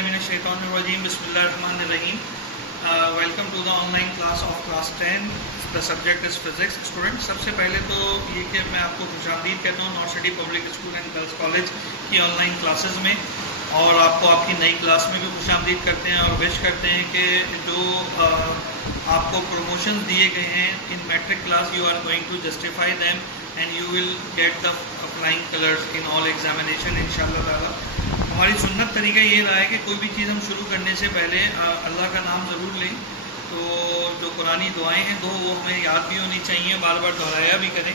Auzubillahiminash-shaytanir-rajim. Bismillahir-rahmanir-rahim. Welcome to the online class of class 10. The subject is physics. Students, सबसे पहले तो ये कि मैं आपको खुशामदीद कहता हूँ north city public school and girls college की ऑनलाइन क्लासेस में, और आपको आपकी नई क्लास में भी खुशामदीद करते हैं और विश करते हैं कि जो आपको प्रमोशन दिए गए हैं in matric class, you are going to justify them and you will get the flying colours in all examination इंशाअल्लाह ताला। हमारी सुन्नत तरीका ये रहा है कि कोई भी चीज़ हम शुरू करने से पहले अल्लाह का नाम ज़रूर लें। तो जो कुरानी दुआएं हैं दो, वो हमें याद भी होनी चाहिए, बार बार दोहराया भी करें।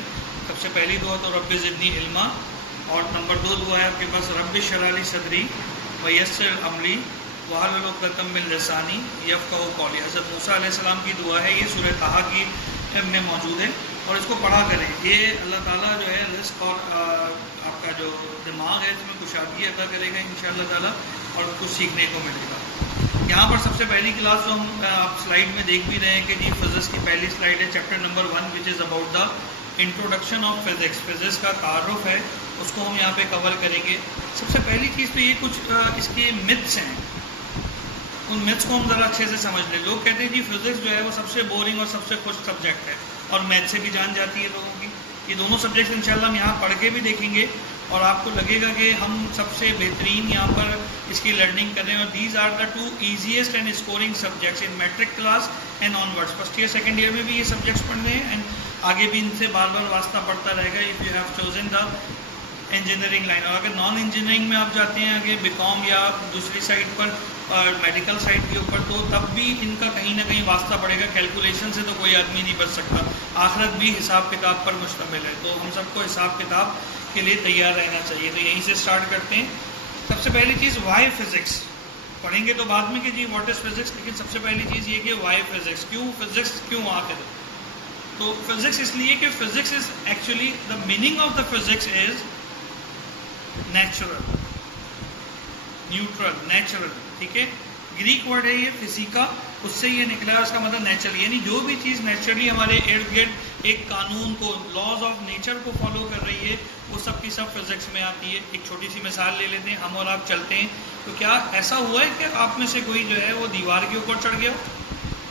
सबसे पहली दुआ तो रब्बि ज़िदनी इल्मा, और नंबर 2 दुआ है आपके पास रब्बि इश्रह ली सदरी व यस्सिर अमरी वहलुल उक़दतम मिन लिसानी यफ़क़हू क़ौली। हज़रत मूसा अलैहिस्सलाम की दुआ है, ये सूरह ताहा की में मौजूद है और इसको पढ़ा करें। ये अल्लाह ताला जो है रिस्क और आपका जो दिमाग है इसमें कुशादगी अदा करेगा इंशाअल्लाह ताला, और कुछ सीखने को मिलेगा। यहाँ पर सबसे पहली क्लास जो हम आप स्लाइड में देख भी रहे हैं कि जी फिज़िक्स की पहली स्लाइड है, chapter number 1 which is about the introduction of physics. Physics का तारुफ है, उसको हम यहाँ पे कवर करेंगे। सबसे पहली चीज़ तो ये कुछ इसके मिथ्स हैं, उन मिथ्स को हम ज़रा अच्छे से समझ लें। लोग कहते हैं जी फिज़िक्स जो है वो सबसे बोरिंग और सबसे खुश सब्जेक्ट है, और मैथ से भी जान जाती है लोगों की। ये दोनों सब्जेक्ट्स इंशाल्लाह हम यहाँ पढ़ के भी देखेंगे और आपको लगेगा कि हम सबसे बेहतरीन यहाँ पर इसकी लर्निंग कर रहे हैं। और these are the 2 easiest and scoring subjects in matric class and onwards. First year second year में भी ये सब्जेक्ट्स पढ़ने हैं एंड आगे भी इनसे बार बार वास्ता पड़ता रहेगा if you have chosen the engineering line. और अगर नॉन इंजीनियरिंग में आप जाते हैं आगे बीकॉम या दूसरी साइड पर मेडिकल साइड के ऊपर, तो तब भी इनका कहीं ना कहीं वास्ता पड़ेगा। कैलकुलेशन से तो कोई आदमी नहीं बच सकता, आखिरत भी हिसाब किताब पर मुश्तमिल है, तो हम सबको हिसाब किताब के लिए तैयार रहना चाहिए। तो यहीं से स्टार्ट करते हैं। सबसे पहली चीज़ वाई फिज़िक्स पढ़ेंगे तो बाद में कि जी व्हाट इज़ फिज़िक्स, लेकिन सबसे पहली चीज़ ये कि वाई फिज़िक्स, क्यों फिज़िक्स, क्यों आखिर। तो फिज़िक्स इसलिए कि physics is actually the meaning of the physics is natural, neutral, natural. ठीक है, ग्रीक वर्ड है ये फिजिका, उससे ये निकला है, उसका मतलब नेचुरल, यानी जो भी चीज़ नेचुरली हमारे इर्द गिर्द एक कानून को, लॉज ऑफ नेचर को फॉलो कर रही है, वो सब की सब फिज़िक्स में आती है। एक छोटी सी मिसाल ले लेते हैं, हम और आप चलते हैं, तो क्या ऐसा हुआ है कि आप में से कोई जो है वो दीवार के ऊपर चढ़ गया?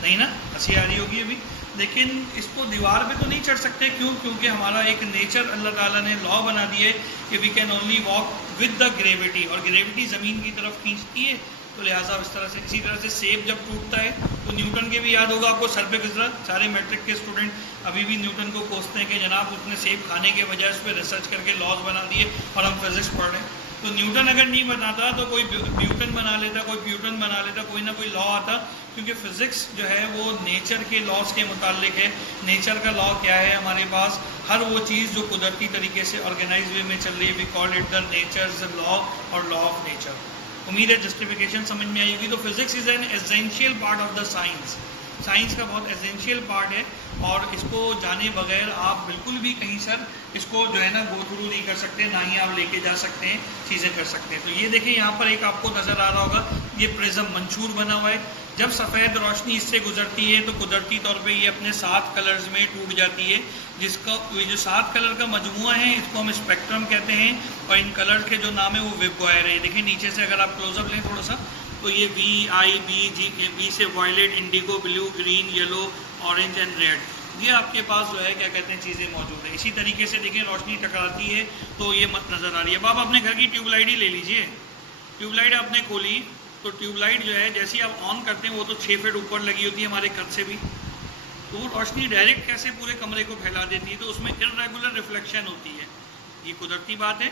नहीं ना, हंसी आ रही होगी अभी। लेकिन इसको दीवार पे तो नहीं चढ़ सकते, क्यों? क्योंकि हमारा एक नेचर अल्लाह ताला ने लॉ बना दिया है कि we can only walk with the gravity, और ग्रेविटी ज़मीन की तरफ खींचती है, तो लिहाजा इस तरह से। इसी तरह से सेब जब टूटता है तो न्यूटन के भी याद होगा आपको, सर पे गुजरा। सारे मैट्रिक के स्टूडेंट अभी भी न्यूटन को कोसते हैं कि जनाब उसने सेब खाने के बजाय उस पर रिसर्च करके लॉज बना दिए और हम फिज़िक्स पढ़ रहे हैं। तो न्यूटन अगर नहीं बनाता तो कोई न्यूटन बना लेता, कोई प्यूटन बना लेता, कोई ना कोई लॉ आता, क्योंकि फ़िज़िक्स जो है वो नेचर के लॉज के मुताल्लिक है। नेचर का लॉ क्या है हमारे पास? हर वो चीज़ जो कुदरती तरीके से ऑर्गेनाइज वे में चल रही है, we call it the nature's law और लॉ ऑफ नेचर। उम्मीद है जस्टिफिकेशन समझ में आई होगी। तो physics is an essential part of the science, science का बहुत एसेंशियल पार्ट है, और इसको जाने बगैर आप बिल्कुल भी कहीं सर इसको जो है ना गो थ्रू नहीं कर सकते, ना ही आप लेके जा सकते हैं, चीज़ें कर सकते हैं। तो ये देखिए यहाँ पर एक आपको नज़र आ रहा होगा, ये प्रिज्म मंशूर बना हुआ है। जब सफ़ेद रोशनी इससे गुजरती है तो कुदरती तौर पे ये अपने 7 कलर्स में टूट जाती है, जिसका ये जो 7 कलर का मजमुआ है इसको हम स्पेक्ट्रम कहते हैं, और इन कलर के जो नाम है वो वेवगाइड है। देखिए नीचे से अगर आप क्लोजअप लें थोड़ा सा, तो ये V से violet, indigo, blue, green, yellow, orange and red, ये आपके पास जो है क्या कहते हैं चीज़ें मौजूद है। इसी तरीके से देखिए रोशनी टकराती है तो ये मत नज़र आ रही है। अब आप अपने घर की ट्यूबलाइट ही ले लीजिए, ट्यूबलाइट आपने खोली तो ट्यूबलाइट जो है जैसे ही आप ऑन करते हैं वो तो 6 फीट ऊपर लगी होती है हमारे कद से भी, तो वो रोशनी डायरेक्ट कैसे पूरे कमरे को फैला देती है, तो उसमें इर्रेगुलर रिफ्लेक्शन होती है। ये कुदरती बात है।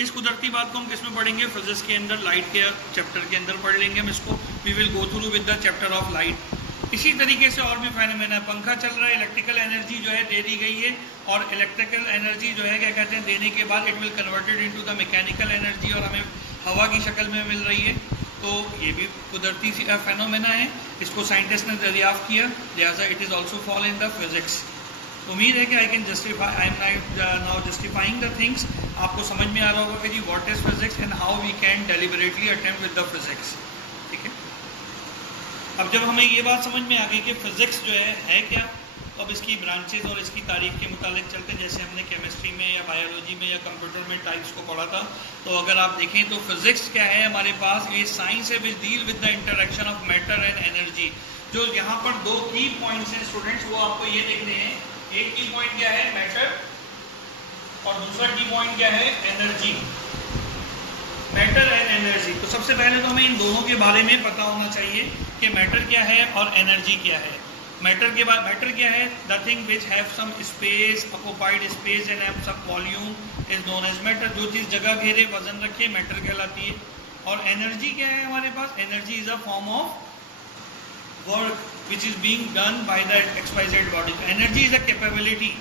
इस कुदरती बात को हम किस में पढ़ेंगे? फिजिक्स के अंदर, लाइट के चैप्टर के अंदर पढ़ लेंगे हम इसको। We will go through with the chapter of light. इसी तरीके से और भी फेनोमेना है, पंखा चल रहा है, इलेक्ट्रिकल एनर्जी जो है दे दी गई है, और इलेक्ट्रिकल एनर्जी जो है क्या कहते हैं देने के बाद it will converted into the mechanical energy, और हमें हवा की शक्ल में मिल रही है। तो ये भी कुदरती फेनोमेना है, इसको साइंटिस्ट ने दरियाफ्त किया, लिहाजा it is also fall in the physics. उम्मीद है कि I can justify, I am now justifying the things. आपको समझ में आ रहा होगा कि जी what is physics and how we can deliberately attempt with the physics. ठीक है, अब जब हमें ये बात समझ में आ गई कि फ़िज़िक्स जो है क्या, तो अब इसकी ब्रांचेज और इसकी तारीख के मुतालिक चलते हैं, जैसे हमने केमिस्ट्री में या बायोलॉजी में या कंप्यूटर में टाइप्स को पढ़ा था। तो अगर आप देखें तो फिजिक्स क्या है हमारे पास, ये साइंस है which deal with the interaction of matter and energy. जो यहाँ पर दो की पॉइंट्स हैं स्टूडेंट्स, वो आपको ये देखने हैं। एक की पॉइंट क्या है, मैटर, और दूसरा की पॉइंट क्या है, एनर्जी। मैटर एंड एनर्जी, तो सबसे पहले तो हमें इन दोनों के बारे में पता होना चाहिए कि मैटर क्या है और एनर्जी क्या है। मैटर के बाद, मैटर क्या है, the thing which have some space, occupied space and have some volume is known as matter. जो चीज़ जगह घेरे, वजन रखे, मैटर कहलाती है। और एनर्जी क्या है हमारे पास, energy is a form of work which is being done by the XYZ body. Energy is a capability,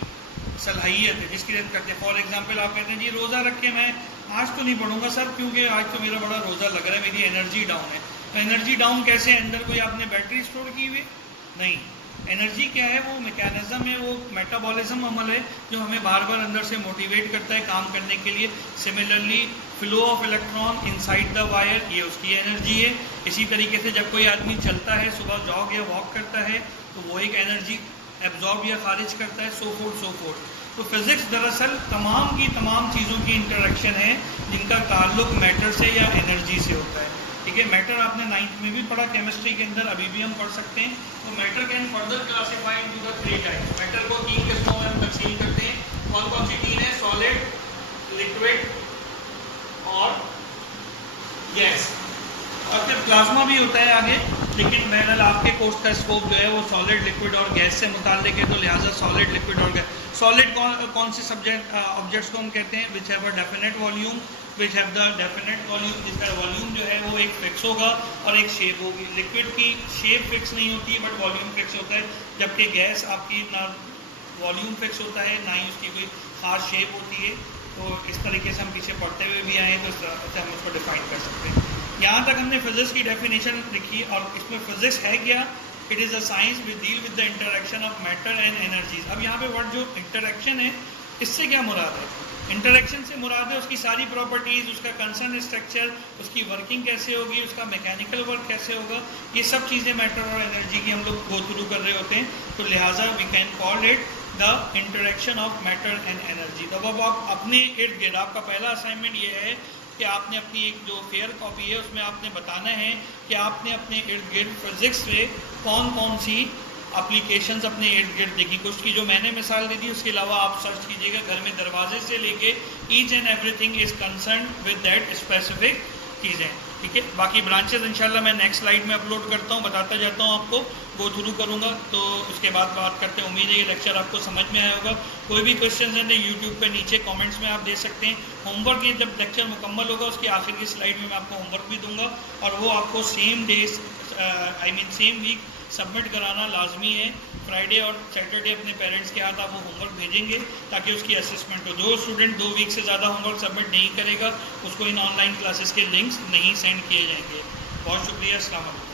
सलाहियत है जिसकी रेट करते हैं। फॉर एग्जाम्पल आप कहते हैं जी रोज़ा रख के मैं आज तो नहीं पढ़ूंगा सर, क्योंकि आज तो मेरा बड़ा रोज़ा लग रहा है, मेरी एनर्जी डाउन है। तो एनर्जी डाउन कैसे, अंदर कोई आपने बैटरी स्टोर की हुई? नहीं। एनर्जी क्या है, वो मैकेनिज्म है, वो मेटाबॉलिज्म अमल है जो हमें बार बार अंदर से मोटिवेट करता है काम करने के लिए। Similarly flow of electron inside the wire, ये उसकी एनर्जी है। इसी तरीके से जब कोई आदमी चलता है, सुबह जॉग या वॉक करता है, तो वो एक एनर्जी एब्जॉर्ब या खारिज करता है, सो फोर्थ। तो फिजिक्स दरअसल तमाम की तमाम चीज़ों की इंटरेक्शन है जिनका ताल्लुक मैटर से या एनर्जी से होता है। ठीक है, मैटर आपने 9th में भी पढ़ा केमिस्ट्री के अंदर, अभी भी हम पढ़ सकते हैं। तो matter can further classify into the 3 types. Matter को 3 किस्मों में हम तकसीम करते हैं। कौन कौन सी 3 है, सॉलिड, लिक्विड और गैस। और फिर प्लाज्मा भी होता है आगे, लेकिन बहरहाल आपके कोर्स का स्कोप जो है वो सॉलिड, लिक्विड और गैस से मुताल्लिक है, तो लिहाजा सॉलिड, लिक्विड और गैस। सॉलिड कौन से सब्जेक्ट ऑब्जेक्ट्स को हम कहते हैं, which have a definite volume, which have the definite volume, जिसका वॉल्यूम जो है वो एक फिक्स होगा और एक शेप होगी। लिक्विड की शेप फिक्स नहीं होती है बट वॉल्यूम फिक्स होता है, जबकि गैस आपकी ना वॉल्यूम फिक्स होता है ना ही उसकी कोई खास शेप होती है। तो इस तरीके से हम पीछे पढ़ते हुए भी आए, तो इस तरह से हम उसको डिफाइन कर सकते हैं। यहाँ तक हमने फिजिक्स की डेफिनेशन लिखी, और इसमें फिजिक्स है क्या, it is a science which deal with the interaction of matter and energies. अब यहाँ पे वर्ड जो इंटरेक्शन है, इससे क्या मुराद है? इंटरेक्शन से मुराद है उसकी सारी प्रॉपर्टीज़, उसका कंसर्न स्ट्रक्चर, उसकी वर्किंग कैसे होगी, उसका मैकेनिकल वर्क कैसे होगा, ये सब चीज़ें मैटर और एनर्जी की हम लोग गो थ्रू कर रहे होते हैं। तो लिहाजा we can call it the interaction of matter and energy. तो अब आप अपने इर्द गिर्द, आपका पहला असाइनमेंट ये है कि आपने अपनी एक जो फेयर कॉपी है उसमें आपने बताना है कि आपने अपने इर्द गिर्द फिजिक्स से कौन कौन सी एप्लीकेशंस अपने इर्द गिर्द देखी। कुछ की जो मैंने मिसाल दी थी, उसके अलावा आप सर्च कीजिएगा, घर में दरवाजे से लेके each and everything is concern with that specific चीज़ें। ठीक है, बाकी ब्रांचेस इंशाल्लाह मैं नेक्स्ट स्लाइड में अपलोड करता हूँ, बताता जाता हूँ, आपको गो थ्रू करूँगा। तो उसके बाद बात करते हैं। उम्मीद है ये लेक्चर आपको समझ में आया होगा। कोई भी क्वेश्चन है तो यूट्यूब पे नीचे कमेंट्स में आप दे सकते हैं। होमवर्क ये जब लेक्चर मुकम्मल होगा उसकी आखिर की स्लाइड में मैं आपको होमवर्क भी दूंगा, और वो आपको सेम वीक सबमिट कराना लाजमी है। फ्राइडे और सैटरडे अपने पेरेंट्स के हाथ आप वो होमवर्क भेजेंगे ताकि उसकी असेसमेंट हो। जो स्टूडेंट 2 वीक से ज़्यादा होमवर्क सबमिट नहीं करेगा उसको इन ऑनलाइन क्लासेस के लिंक्स नहीं सेंड किए जाएंगे। बहुत शुक्रिया, अस्सलाम वालेकुम।